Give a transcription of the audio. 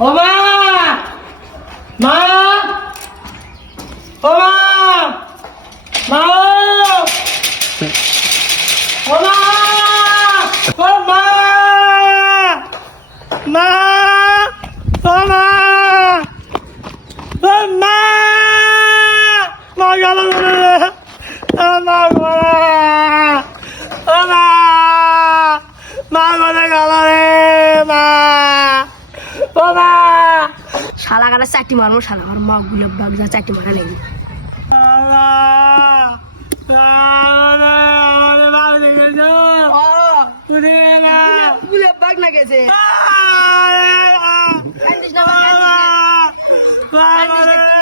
ও মা মা ও মা মা ও মা ও মা মা ও মা ও মা মা গেল ও মা ও মা মা বলে গেল রে মা ও মা শালা গালা চারটি মারবো শালা আমার মা গুলো বাগ যা চারটি মারা লেগে বাঘ না গেছে বাবা